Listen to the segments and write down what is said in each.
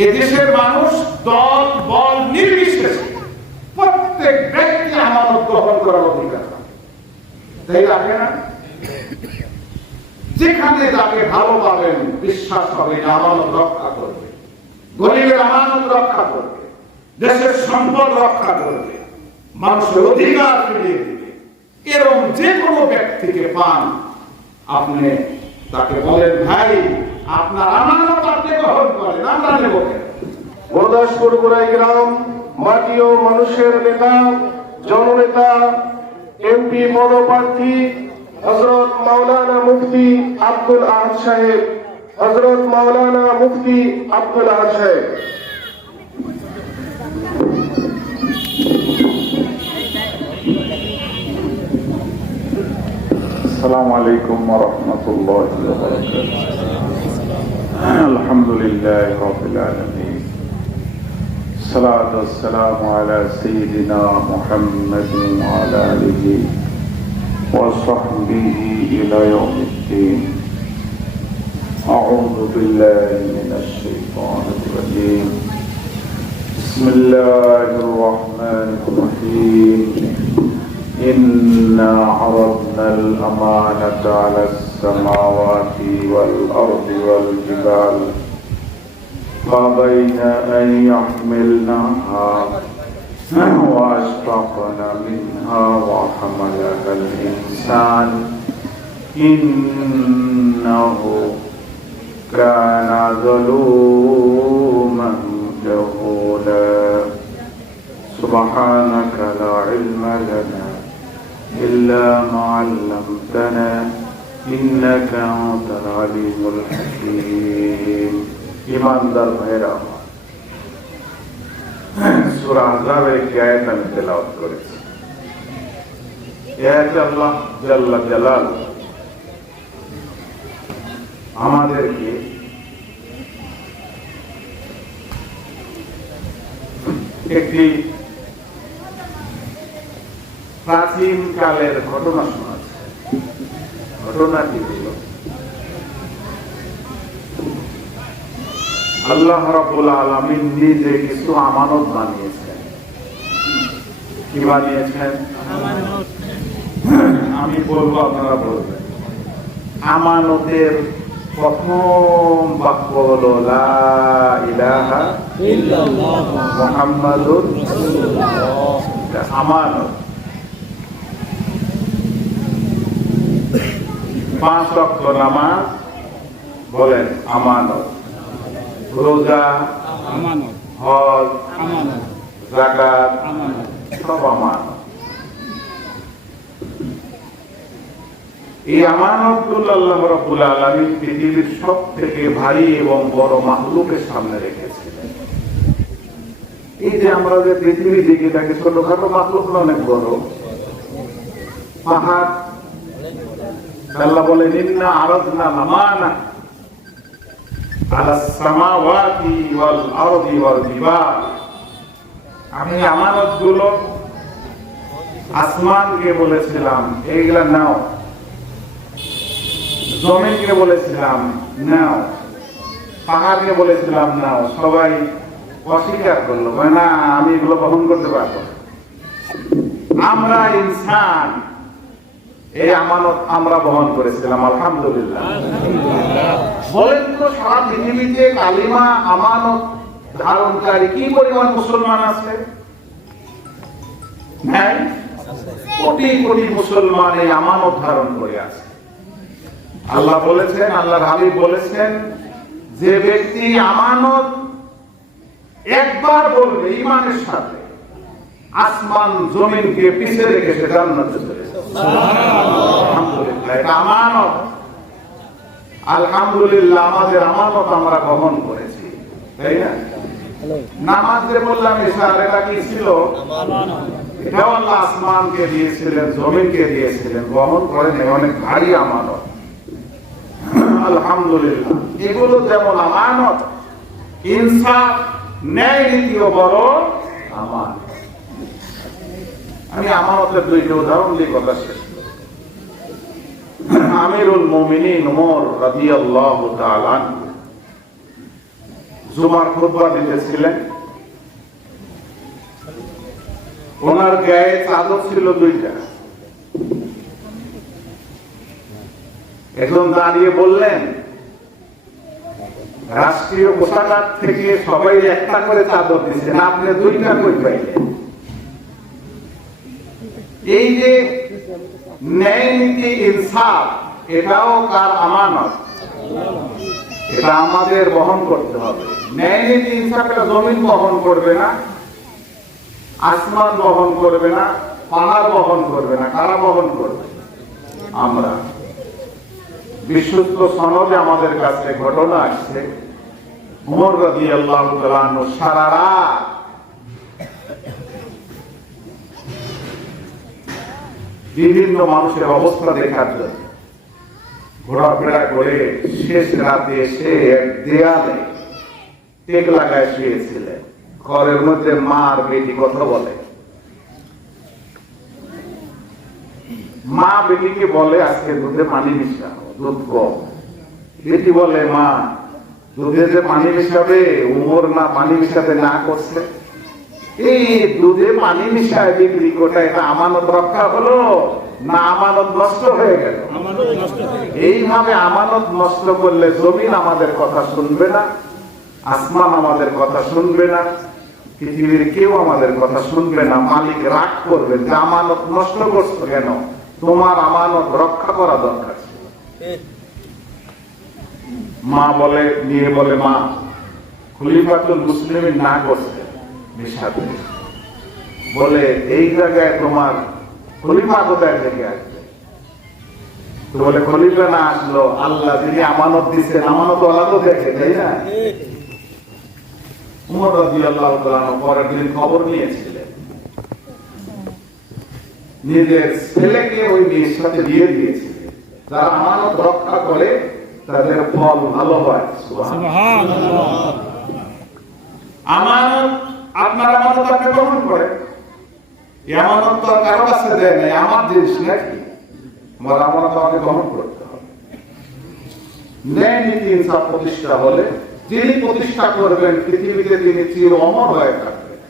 এদেশের মানুষ দল বল নির্বিশেষে প্রত্যেক ব্যক্তি আমানত গ্রহণ করার অধিকার, তাই লাগে না? যেখানে যাকে ভালো পাবেন, বিশ্বাস হবে আমানত রক্ষা করবে, গরিবের আমানত রক্ষা করবে, দেশের সম্পদ রক্ষা করবে, মানুষের অধিকার ফিরিয়ে দিবে। এরকম যে কোনো ব্যক্তিকে পান, আপনি তাকে বলেন, ভাই আপনার আমানত আপনি গ্রহণ করেন, আমরা নেব কেন? গুরদাসপুর গোড়াই গ্রাম মাটি ও মানুষের নেতা, জননেতা, এমপি পদপ্রার্থী হযরত মাওলানা মুফতি আব্দুল আহাদ সাহেব, হযরত মাওলানা মুফতি আব্দুল আহাদ সাহেব। السلام عليكم ورحمة الله وبركاته. الحمد لله رب العالمين. الصلاة والسلام على سيدنا محمد وعلى آله وصحبه إلى يوم الدين. أعوذ بالله من الشيطان الرجيم. بسم الله الرحمن الرحيم. إنا عرضنا الأمانة على السماوات والأرض والجبال فأبين أن يحملنها وأشفقن منها وحملها الإنسان إنه كان ظلوما جهولا سبحانك لا علم لنا إلا ما علمتنا إنك أنت العليم الحكيم. ईमानदार भाइरा, সূরা আহজাবের একটি আয়াত আমি তেলাওয়াত করেছি। এই আয়াতে আল্লাহ জাল্লা জালাল আমাদেরকে একটি প্রাচীন কালের ঘটনা শোনাচ্ছে। ঘটনাটি হল আল্লাহ রাব্বুল আলামিন নিজে কিছু আমানত বানিয়েছেন। কি বানিয়েছেন? আমি বলবো, আপনারা বলবেন। আমানতের প্রথম বাক্য হলো লা ইলাহা ইল্লাল্লাহ মুহাম্মাদুর রাসূলুল্লাহ। আমানত। 5 ওয়াক্ত নামাজ বলেন আমানত, রোজা আমানত, হজ আমানত, যাকাত আমানত, সব আমানত। এই আমানতগুলো আল্লাহ রাব্বুল আলামিন পৃথিবীর সবথেকে ভারী এবং বড় মাখলুকের সামনে রেখেছিলেন। এই যে আমরা যে পৃথিবী দেখি, তাকে ছোটখাটো মাখলুক না, অনেক বড়। পাহাড়, আল্লাহ বলেন ইন্না আরাদনা আমানা আলাস সামাওয়াতি ওয়াল আরদি ওয়াল জিবাল। আমি আমানতগুলো আসমানকে বলেছিলাম এইগুলা নাও, জমিনকে বলেছিলাম নাও, পাহাড়কে বলেছিলাম নাও। সবাই অস্বীকার করলো, না আমি এগুলো বহন করতে পারবো। আমরা ইনসান, এই আমানত আমরা বহন করেছিলাম, আলহামদুলিল্লাহ। বলেন তো সারা পৃথিবীতে কালিমা আমানত ধারণকারী কি পরিমাণ মুসলমান আছে? হ্যাঁ, কোটি কোটি মুসলমান এই আমানত ধারণ করে আছে। আল্লাহ বলেছেন, আল্লাহর হাবিব বলেছেন, যে ব্যক্তি আমানত একবার বলবে ঈমানের সাথে, আসমান জমিনকে পিছে রেখে সে জান্নাতে চলে যাবে। আলহামদুলিল্লাহ, এটা আমানত। আলহামদুলিল্লাহ, আমাদের আমানত আমরা গ্রহণ করেছি, তাই না? নামাজ যে বললাম ইশার, এটা কি ছিল? এটাও আল্লাহ আসমানকে দিয়েছিলেন, জমিনকে দিয়েছিলেন, গ্রহণ করেন। অনেক ভারী আমানত, আলহামদুলিল্লাহ। এগুলো যেমন আমানত, ইনসাফ ন্যায় নীতিও বড় আমানত। আমি আমানতের 2টি উদাহরণ দিয়ে কথা শেষ। আমিরুল মুমিনিন ওমর রাদিয়াল্লাহু তাআলা জুমার খুতবা দিতেছিলেন। ওনার গায়ে চাদর ছিল দুইটা। একজন দাঁড়িয়ে বললেন, রাষ্ট্রীয় কোষাগার থেকে সবাই একটা করে চাদর দিচ্ছেন, আপনি দুইটা কই পাইলেন? এই যে ন্যায় নীতি ইনসাফ, এটাও কার আমানত, এটা আমাদের বহন করতে হবে। ন্যায় নীতি ইনসাফ এটা জমিন বহন করবে না, আসমান বহন করবে না, পাহাড় বহন করবে না, কারা বহন করবে? আমরা। বিশুদ্ধ সনদে আমাদের কাছে ঘটনা আসছে, উমর রাদিয়াল্লাহু তাআলা আনহু সারা রাত বিভিন্ন মানুষের অবস্থা দেখার জন্য ঘোরাফেরা করে শেষ রাতে এসে এক দেয়ালে টেক লাগায় শুয়েছিলেন। ঘরের মধ্যে মা আর বেটি কথা বলে। মা বেটিকে বলে, আজকে দুধে পানি মিশানো, দুধ কম। বেটি বলে, মা দুধে যে পানি মিশাবে, উমর না পানি মিশাতে না করছে, এই দুধে পানি মিশায় বিক্রি করে, এটা আমানত রক্ষা হলো না আমানত নষ্ট হয়ে গেল? এইভাবে আমানত নষ্ট করলে জমিন আমাদের কথা শুনবে না, আসমান আমাদের কথা শুনবে না, পৃথিবীর কেউ আমাদের কথা শুনবে না। মালিক রাগ করবে যে আমানত নষ্ট করছো কেন, তোমার আমানত রক্ষা করা দরকার ছিল। মা বলে, নিয়ে বলে, মা খলিফাতুল মুসলিমিন না করছে মিশাতে, বলে এই জায়গায় তোমার খলিফা কোথায় থেকে আসবে? তো বলে, খলিফা না আসলো, আল্লাহ যিনি আমানত দিচ্ছেন, আমানত ওলা তো দেখে, তাই না? উমর রাদিয়াল্লাহু তাআলা পরের দিন খবর নিয়েছিলেন, নিজের ছেলেকে ওই মেয়ের সাথে বিয়ে দিয়েছিলেন। যারা আমানত রক্ষা করে তাদের ফল ভালো হয়। সুবহানাল্লাহ। আমানত, আপনার আমানত আপনি গ্রহণ করেন, এই আমানত তো কারো কাছে দেয় নাই, আমার জিনিস নাকি, আমার আমানত আমাকে গ্রহণ করতে হবে। ন্যায় নীতি ইনসাফ প্রতিষ্ঠা হলে যিনি প্রতিষ্ঠা করবেন পৃথিবীতে তিনি চির অমর হয়ে থাকবেন।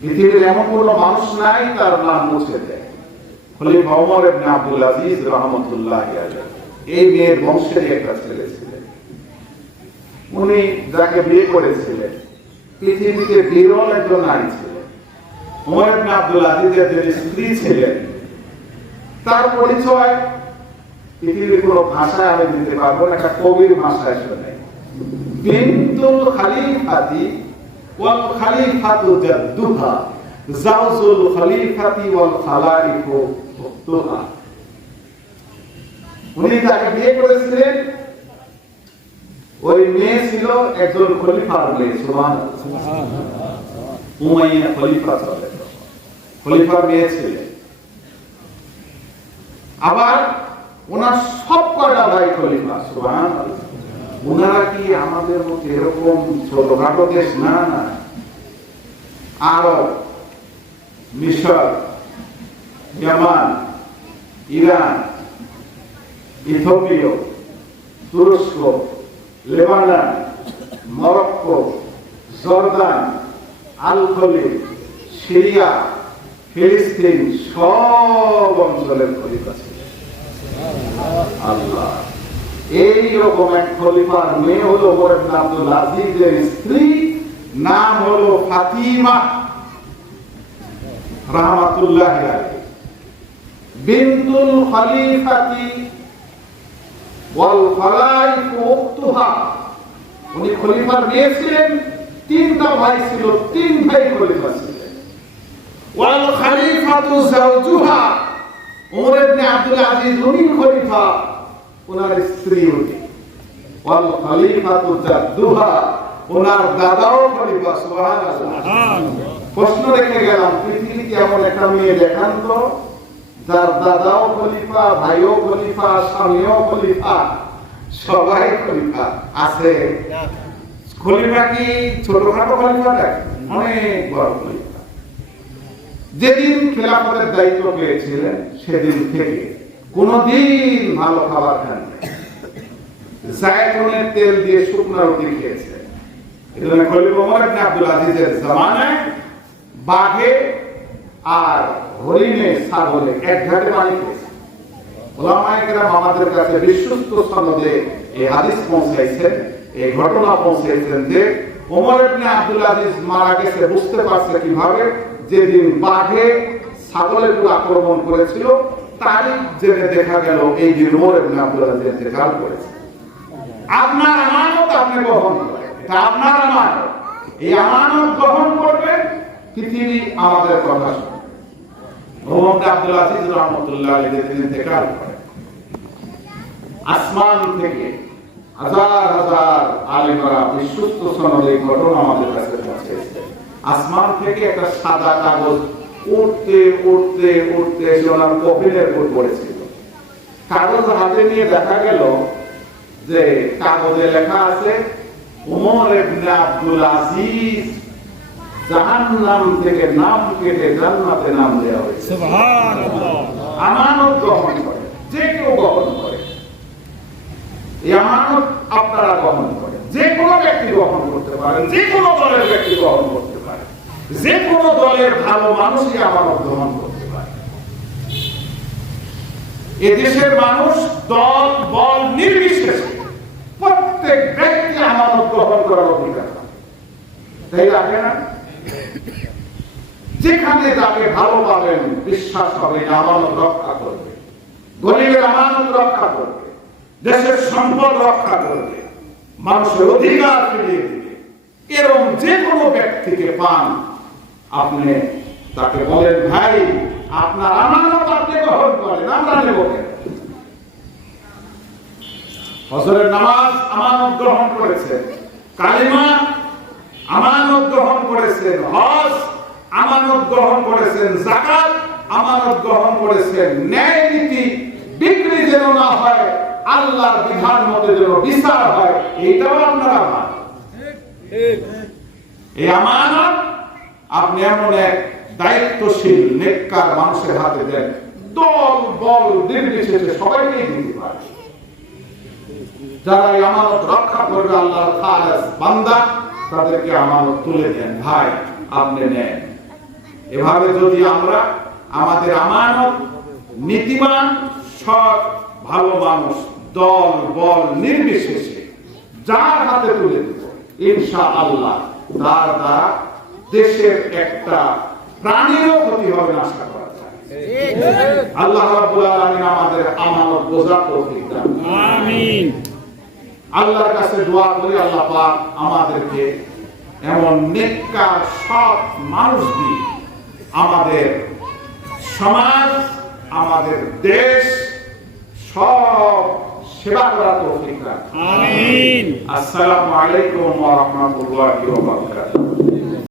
পৃথিবীর এমন কোন মানুষ নাই তার নাম মুছে দেয়। খলিফা ওমর ইবনে আব্দুল আজিজ রাহমাতুল্লাহি আলাইহি এই মেয়ের বংশের একটা ছেলে ছিলেন। উনি যাকে বিয়ে করেছিলেন পৃথিবীতে বিরল একজন নারী ছিলেন। ওমর ইবনে আব্দুল আজিজের যে স্ত্রী ছিলেন তার পরিচয় পৃথিবীর কোন ভাষায় আমি দিতে পারবো না, একটা কবির ভাষায় শোনে, বিনতুল খলিফাতি ওয়াল খলিফাতু জাদ্দুহা জাওজুল খলিফাতি ওয়াল খালাইফু উখতুহা। উনি যাকে বিয়ে করেছিলেন ওই মেয়ে ছিল একজন খলিফার মেয়ে। সুবহানাল্লাহ। উমাইয়া খলিফা চলে, খলিফার মেয়ে ছিলেন। আবার ওনার সব কয়টা ভাই খলিফা। সুবহানাল্লাহ। ওনারা কি আমাদের মধ্যে এরকম ছোটখাটো দেশ না, না, আরব, মিশর, ইয়ামান, ইরান, ইথিওপিয়া, তুরস্ক, লেবানন, মরক্কো, জর্দান, আল খলিল, সিরিয়া, ফিলিস্তিন সব অঞ্চলের খলিফা ছিল। আল্লাহ। এই রকম এক খলিফার মেয়ে হলো ওমর ইবনে আব্দুল আজিজের স্ত্রী, নাম হলো ফাতিমা রাহমাতুল্লাহি আলাইহা বিনতুল খলিফাতি ওয়াল খালাইফ উখতুহা। উনি খলিফার মেয়ে ছিলেন, তিনটা ভাই ছিল, তিন ভাই খলিফা ছিলেন। ওয়াল খলিফাতু জাওজুহা, ওমর ইবনে আব্দুল আজিজ উনি খলিফা, ওনার স্ত্রী উনি। ওয়াল খলিফাতু জাদ্দুহা, ওনার দাদাও খলিফা। সুবহানাল্লাহ। প্রশ্ন রেখে গেলাম, পৃথিবীতে এমন একটা মেয়ে দেখান তো যার দাদাও খলিফা, ভাইও খলিফা, স্বামীও খলিফা, সবাই খলিফা আছে। খলিফা কি ছোটখাটো খলিফা দেখ, অনেক বড় খলিফা। যেদিন খেলাফতের দায়িত্ব পেয়েছিলেন সেদিন থেকে কোনদিন ভালো খাবার খান, জায়তুনের তেল দিয়ে শুকনো রুটি খেয়েছেন, এজন্য খলিফা ওমর ইবনে আব্দুল আজিজের জামানায় বাঘে আর হরিণে ছাগলে এক ঘাটে পানি খেয়েছে। ওলামায়ে কেরাম আমাদের কাছে বিশ্বস্ত সনদে এই হাদিস পৌঁছাইছেন, এই ঘটনা পৌঁছাইছেন যে ওমর ইবনে আব্দুল আজিজ মারা গেছে বুঝতে পারছে কিভাবে, যেদিন বাঘে ছাগলের উপর আক্রমণ করেছিল তারিখ জেনে দেখা গেল এই দিন ওমর ইবনে আব্দুল আজিজ ইন্তেকাল করেছে। আপনার আমানত আপনি গ্রহণ করেন, এটা আপনার আমানত। এই আমানত গ্রহণ করবেন, পৃথিবী আমাদের কথা শুনবে। ওমর ইবনে আব্দুল আজিজ রাহমাতুল্লাহ আলাইহি যেদিন ইন্তেকাল করেন, আসমান থেকে হাজার হাজার আলেমরা বিশ্বস্ত সনদে ঘটনা আমাদের কাছে পৌঁছেছে। আসমান থেকে একটা সাদা কাগজ উঠতে উঠতে উঠতে এসে ওনার কফিনের উপর পড়েছিল। কাগজ হাতে নিয়ে দেখা গেল যে কাগজে লেখা আছে ওমর ইবনে আব্দুল আজিজ জাহান্নাম থেকে নাম কেটে জান্নাতে নাম দেওয়া হয়েছে। সুবহানাল্লাহ। আমানত গ্রহণ করে, যে কেউ গ্রহণ করে। এই আমানত আপনারা গ্রহণ করেন, যে কোনো ব্যক্তি গ্রহণ করতে পারেন, যে কোনো দলের ব্যক্তি গ্রহণ করতে পারে, যে কোনো দলের ভালো মানুষই আমানত গ্রহণ করতে পারে। এদেশের মানুষ দল বল নির্বিশেষে প্রত্যেক ব্যক্তি আমানত গ্রহণ করার অধিকার, তাই রাখে না? যেখানে যাকে ভালো পাবেন, বিশ্বাস পাবেন, আমানত রক্ষা করবে, গরিবের আমানত রক্ষা করবে, দেশের সম্পদ রক্ষা করবে, মানুষের অধিকার ফিরিয়ে দিবে, এরকম যে কোনো ব্যক্তিকে পান, আপনি তাকে বলেন ভাই আপনার আমানত আপনি গ্রহণ করেন, আমরা নেব কেন? ফজরের নামাজ আমানত গ্রহণ করেছেন, কালিমা আমানত গ্রহণ করেছেন, হজ আমানত গ্রহণ করেছেন, যাকাত আমানত গ্রহণ করেছেন, ন্যায় নীতি বিক্রি যেন না হয়, আল্লাহর বিধান মতে যেন বিচার হয়, এইটাও আপনারা আমানত। এই আমানত আপনি এমন এক দায়িত্বশীল নেককার মানুষের হাতে দেন, দল বল নির্বিশেষে সবাইকে দিতে পারে। যারা এই আমানত রক্ষা করবে, আল্লাহর খালেস বান্দা, তাদেরকে আমানত তুলে দেন, ভাই আপনি নেন। এভাবে যদি আমরা আমাদের আমানত নীতিমান সৎ ভালো মানুষ দল বল নির্বিশেষে যার হাতে তুলে দেব, ইনশাআল্লাহ তার দ্বারা দেশের একটা প্রাণীরও ক্ষতি হবে না আশা করা যায়। আল্লাহ রাব্বুল আলামিন আমাদের আমানত বোঝার তৌফিক দান। আমিন। আল্লাহর কাছে দোয়া করি, আল্লাহ পাক আমাদেরকে এমন নেককার সৎ মানুষ দিয়ে আমাদের সমাজ, আমাদের দেশ সব সেবা করার তৌফিক দান। আমিন। আসসালামু আলাইকুম ওয়া রাহমাতুল্লাহি ওয়া বারাকাতুহু।